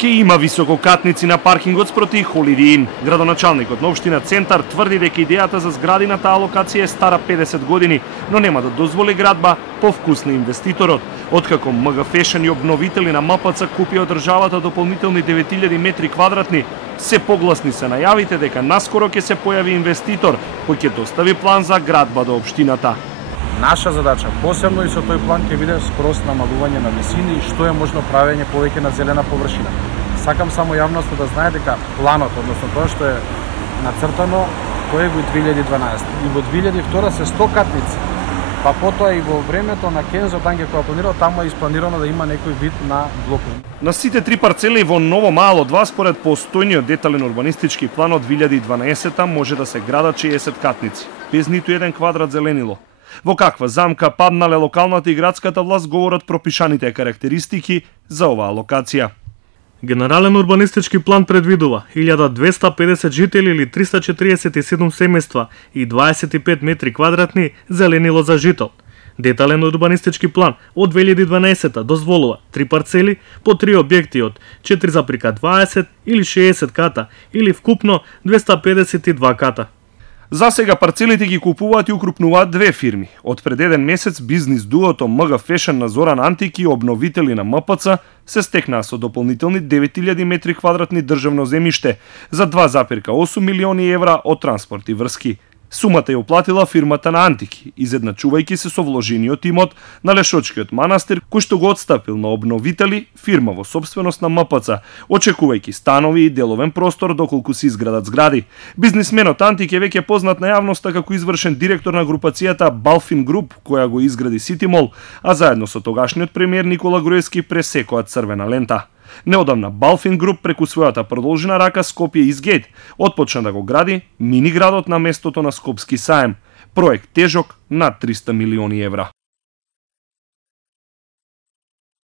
Ке има висококатници на паркингот спроти Holiday Inn. Градоначалникот на општина Центар тврди дека идејата за згради на таа локација е стара 50 години, но нема да дозволи градба по вкус на инвеститорот. Откако МГ Фешн и обновители на МПЦ купија од државата дополнителни 9000 метри квадратни, се погласни се најавите дека наскоро ќе се појави инвеститор кој ќе достави план за градба до општината. Наша задача, посебно и со тој план, ќе биде скроз намалување на висини и што е можно правење повеќе на зелена површина. Сакам само јавноста да знае дека планот, односно тоа што е нацртано, тоа е во 2012. И во 2002 се 100 катници. Па потоа и во времето на Кензо Данге која планирал, таму е испланирано да има некој вид на блокови. На сите три парцели во Ново Мало 2 според постојниот детален урбанистички план од 2012 може да се градат 60 катници, без ниту еден квадрат зеленило. Во каква замка паднале локалната и градската власт говорат пропишаните карактеристики за оваа локација. Генерален урбанистички план предвидува 1250 жители или 347 семејства и 25 метри квадратни зеленило за жител. Детален урбанистички план од 2012 дозволува 3 парцели по 3 објекти од 4,20 или 60 ката или вкупно 252 ката. За сега парцелите ги купуваат и укрупнуваат две фирми. Од пред еден месец бизнис дуото МГ Фешн на Зоран Антики и обновители на МПЦ се стекнаа со дополнителни 9000 метри квадратни државно земјиште за 2,8 милиони евра од транспорт и врски. Сумата ја уплатила фирмата на Антики, изедначувајќи се со вложениот имот на Лешочкиот манастир, кој што го отстапил на обновители, фирма во собственост на МПЦ, очекувајќи станови и деловен простор доколку се изградат згради. Бизнисменот Антик е веќе познат на јавноста како извршен директор на групацијата Балфин Груп, која го изгради Сити Мол, а заедно со тогашниот премиер Никола Груевски пресекоа црвена лента. Неодамна Балфин Груп преку својата продолжена рака Скопје Изгейт отпочна да го гради мини градот на местото на Скопски саем, проект тежок над 300 милиони евра.